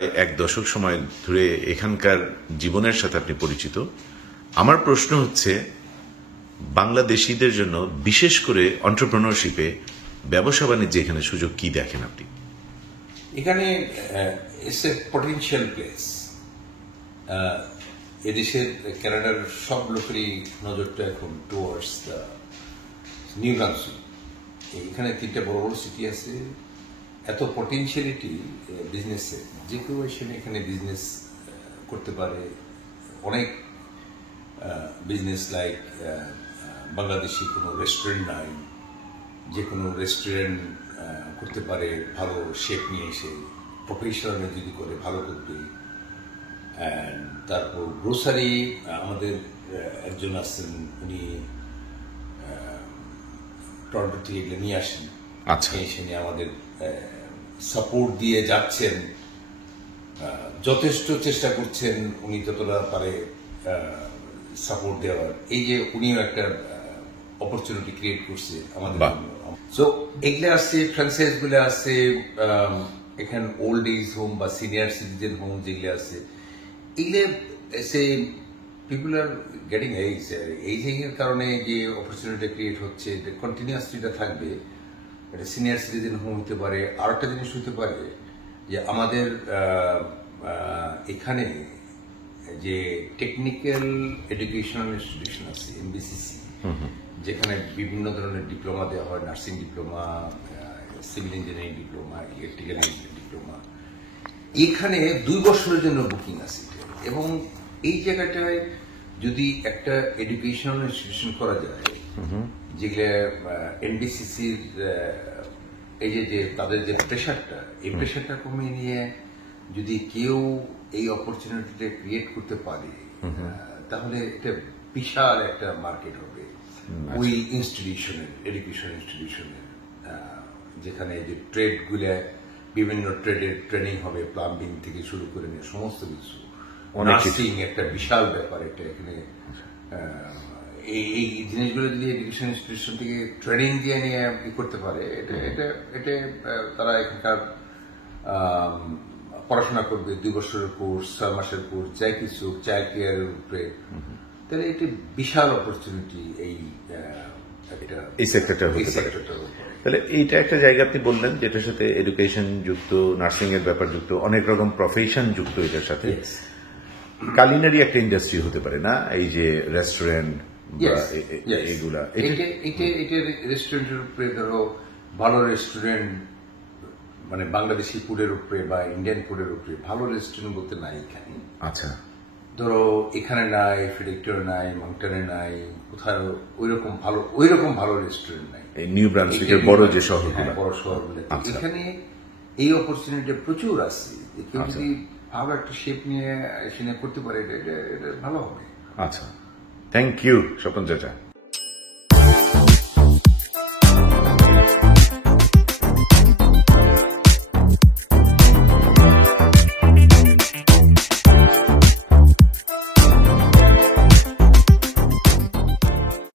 এক দশক সময় ধরে এখানকার জীবনের সাথে আপনি পরিচিত। আমার প্রশ্ন হচ্ছে, বাংলাদেশিদের জন্য বিশেষ করে এন্টারপ্রেনারশিপে, ব্যবসা বাণিজ্যে এখানে সুযোগ কি দেখেন আপনি? এখানে ইটস এ পটেনশিয়াল প্লেস। এদেশের কানাডার সব লোকেরই নজরটা এখন টুয়ার্ডস দ্য নিউ ব্রান্সউইক। এখানে 3টা বড় বড় সিটি আছে, এত পটেনশিয়ালিটি বিজনেসে, যে কেউ এখানে বিজনেস করতে পারে। অনেক বিজনেস লাইক বাংলাদেশি কোনো রেস্টুরেন্ট নাই, যে কোনো রেস্টুরেন্ট করতে পারে, ভালো শেপ নিয়ে এসে প্রফেশনাল যদি করে ভালো করবে। তারপর গ্রোসারি, আমাদের একজন আছেন, উনি টরন্টো থেকে এগুলো নিয়ে আসেন। আচ্ছা, এসে নিয়ে আমাদের সাপোর্ট দিয়ে যাচ্ছেন, যথেষ্ট চেষ্টা করছেন উনি যতটা পারে সাপোর্ট দেওয়ার। এই যে উনিও একটা অপরচুনিটি ক্রিয়েট করছে আমাদের জন্য। সো এগুলো আছে, ফ্র্যাঞ্চাইজ গুলো আছে, এখানে ওল্ড এজ হোম বা সিনিয়র সিটিজেন হোম যেগুলো আছে, এগুলো সে পিপুল আর গেটিং এইজ। এইজিং এর কারণে যে অপরচুনিটি ক্রিয়েট হচ্ছে, কন্টিনিউয়াসলিটা থাকবে। এটা সিনিয়র সিটিজেন হোম হতে পারে। আর একটা জিনিস হতে পারে যে আমাদের এখানে যে টেকনিক্যাল এডুকেশনাল ইনস্টিটিউশন আছে, এমবিসিসি, যেখানে বিভিন্ন ধরনের ডিপ্লোমা দেওয়া হয়, nursing diploma, civil engineering diploma, electrical engineering diploma, এখানে 2 বছরের জন্য বুকিং আছে। এবং এই জায়গাটায় যদি একটা এডুকেশনাল ইনস্টিটিউশন করা যায়, যেগুলো এনবিসিসির এই যে তাদের যে প্রেশারটা, এই প্রেশারটা কমিয়ে নিয়ে যদি কেউ এই অপরচুনিটিটা ক্রিয়েট করতে পারে, তাহলে এটা বিশাল একটা মার্কেট হবে ওই ইনস্টিটিউশনের, এডুকেশন ইনস্টিটিউশনের, যেখানে যে ট্রেডগুলো, বিভিন্ন ট্রেডের ট্রেনিং হবে, প্লাম্বিং থেকে শুরু করে নিয়ে সমস্ত কিছু। নার্সিং একটা বিশাল ব্যাপার এটা। এখানে এই জিনিসগুলো যদি এডুকেশন ইনস্টিটিউশন থেকে ট্রেনিং দিয়ে নিয়ে করতে পারে, এটা তারা এখানকার পড়াশোনা করবে, 2 বছরের কোর্স, 6 মাসের কোর্স, যাই কিছু, চাইল্ড কেয়ারের উপরে, তাহলে এটি বিশাল অপরচুনিটি এই সেক্টরটা হতে পারে। তাহলে এইটা একটা জায়গা আপনি বললেন যেটার সাথে এডুকেশন যুক্ত, নার্সিং এর ব্যাপার যুক্ত, অনেক রকম প্রফেশন যুক্ত এটার সাথে। কালিনারি একটা ইন্ডাস্ট্রি হতে পারে না, এই যে রেস্টুরেন্ট এগুলা। এটা রেস্টুরেন্টের উপরে, ধরো ভালো রেস্টুরেন্ট, মানে বাংলাদেশি ফুডের উপরে বা ইন্ডিয়ান ফুডের উপরে ভালো রেস্টুরেন্ট বলতে নাই এখানে। আচ্ছা, ধরো এখানে নাই, ফিডেক্টরে নাই, মাউন্টেনে নাই, কোথাও ওইরকম ভালো রেস্টুরেন্ট নাই। এই নিউ ব্রান্সউইকের বড় যে শহরগুলো, বড় শহরগুলো, এখানে এই অপরচুনিটি প্রচুর আছে। কেউ যদি ভালো একটা শেপ নিয়ে এখানে করতে পারে, এটা ভালো হবে। আচ্ছা, থ্যাংক ইউ স্বপন চাচা।